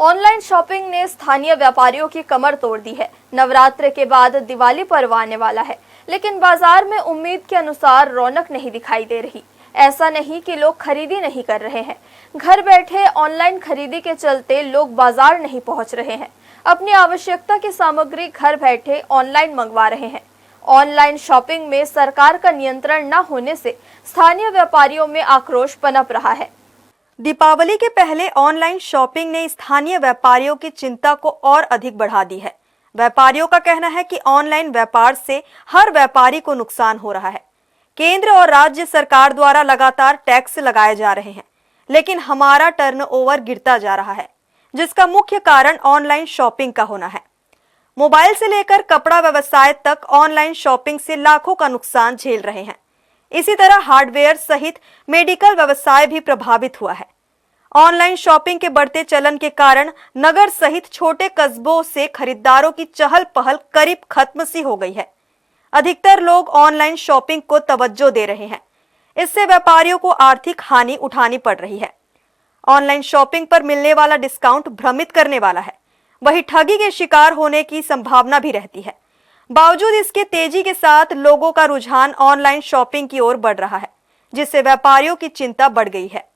Online shopping ने स्थानीय व्यापारियों की कमर तोड़ दी है। नवरात्र के बाद दिवाली पर्व आने वाला है, लेकिन बाजार में उम्मीद के अनुसार रौनक नहीं दिखाई दे रही। ऐसा नहीं कि लोग खरीदी नहीं कर रहे हैं, घर बैठे ऑनलाइन खरीदी के चलते लोग बाजार नहीं पहुंच रहे हैं। अपनी आवश्यकता की सामग्री घर बैठे ऑनलाइन मंगवा रहे हैं। ऑनलाइन शॉपिंग में सरकार का नियंत्रण न होने से स्थानीय व्यापारियों में आक्रोश पनप रहा है। दीपावली के पहले ऑनलाइन शॉपिंग ने स्थानीय व्यापारियों की चिंता को और अधिक बढ़ा दी है। व्यापारियों का कहना है कि ऑनलाइन व्यापार से हर व्यापारी को नुकसान हो रहा है। केंद्र और राज्य सरकार द्वारा लगातार टैक्स लगाए जा रहे हैं, लेकिन हमारा टर्नओवर गिरता जा रहा है, जिसका मुख्य कारण ऑनलाइन शॉपिंग का होना है। मोबाइल से लेकर कपड़ा व्यवसाय तक ऑनलाइन शॉपिंग से लाखों का नुकसान झेल रहे हैं। इसी तरह हार्डवेयर सहित मेडिकल व्यवसाय भी प्रभावित हुआ है। ऑनलाइन शॉपिंग के बढ़ते चलन के कारण नगर सहित छोटे कस्बों से खरीदारों की चहल पहल करीब खत्म सी हो गई है। अधिकतर लोग ऑनलाइन शॉपिंग को तवज्जो दे रहे हैं। इससे व्यापारियों को आर्थिक हानि उठानी पड़ रही है। ऑनलाइन शॉपिंग पर मिलने वाला डिस्काउंट भ्रमित करने वाला है, वही ठगी के शिकार होने की संभावना भी रहती है। बावजूद इसके तेजी के साथ लोगों का रुझान ऑनलाइन शॉपिंग की ओर बढ़ रहा है, जिससे व्यापारियों की चिंता बढ़ गई है।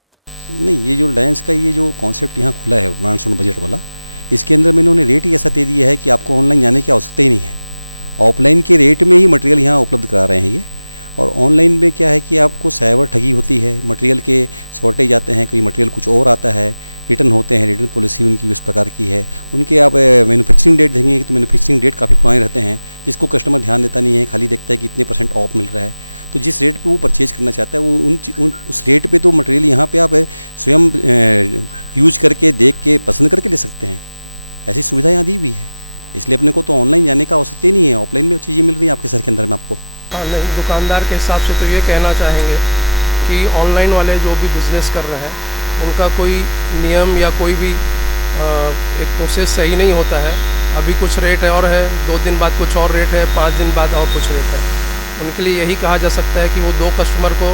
हाँ नहीं, दुकानदार के हिसाब से तो ये कहना चाहेंगे कि ऑनलाइन वाले जो भी बिज़नेस कर रहे हैं उनका कोई नियम या कोई भी एक प्रोसेस सही नहीं होता है। अभी कुछ रेट और है, 2 दिन बाद कुछ और रेट है, 5 दिन बाद और कुछ रेट है। उनके लिए यही कहा जा सकता है कि वो 2 कस्टमर को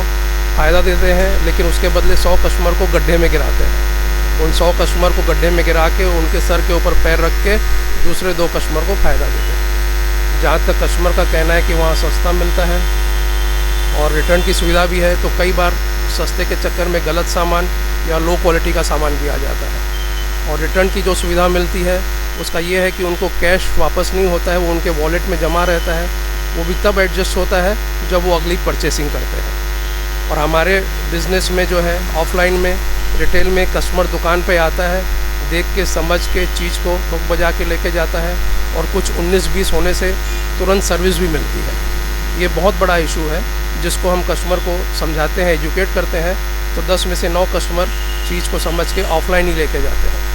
फ़ायदा देते हैं, लेकिन उसके बदले 100 कस्टमर को गड्ढे में गिराते हैं। उन 100 कस्टमर को गड्ढे में गिरा के उनके सर के ऊपर पैर रख के दूसरे 2 कस्टमर को फ़ायदा देते हैं। जहाँ तक कस्टमर का कहना है कि वहाँ सस्ता मिलता है और रिटर्न की सुविधा भी है, तो कई बार सस्ते के चक्कर में गलत सामान या लो क्वालिटी का सामान भी आ जाता है। और रिटर्न की जो सुविधा मिलती है उसका ये है कि उनको कैश वापस नहीं होता है, वो उनके वॉलेट में जमा रहता है। वो भी तब एडजस्ट होता है जब वो अगली परचेसिंग करते हैं। और हमारे बिज़नेस में जो है ऑफलाइन में रिटेल में कस्टमर दुकान पे आता है, देख के समझ के चीज़ को ठोक बजा के लेके जाता है, और कुछ 19-20 होने से तुरंत सर्विस भी मिलती है। ये बहुत बड़ा इशू है जिसको हम कस्टमर को समझाते हैं, एजुकेट करते हैं, तो 10 में से 9 कस्टमर चीज़ को समझ के ऑफलाइन ही लेके जाते हैं।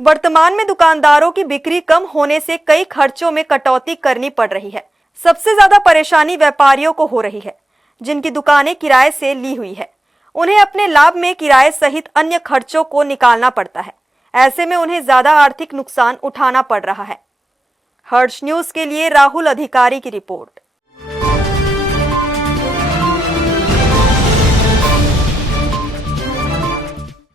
वर्तमान में दुकानदारों की बिक्री कम होने से कई खर्चों में कटौती करनी पड़ रही है। सबसे ज्यादा परेशानी व्यापारियों को हो रही है, जिनकी दुकानें किराए से ली हुई है। उन्हें अपने लाभ में किराए सहित अन्य खर्चों को निकालना पड़ता है। ऐसे में उन्हें ज्यादा आर्थिक नुकसान उठाना पड़ रहा है। हर्ष न्यूज के लिए राहुल अधिकारी की रिपोर्ट।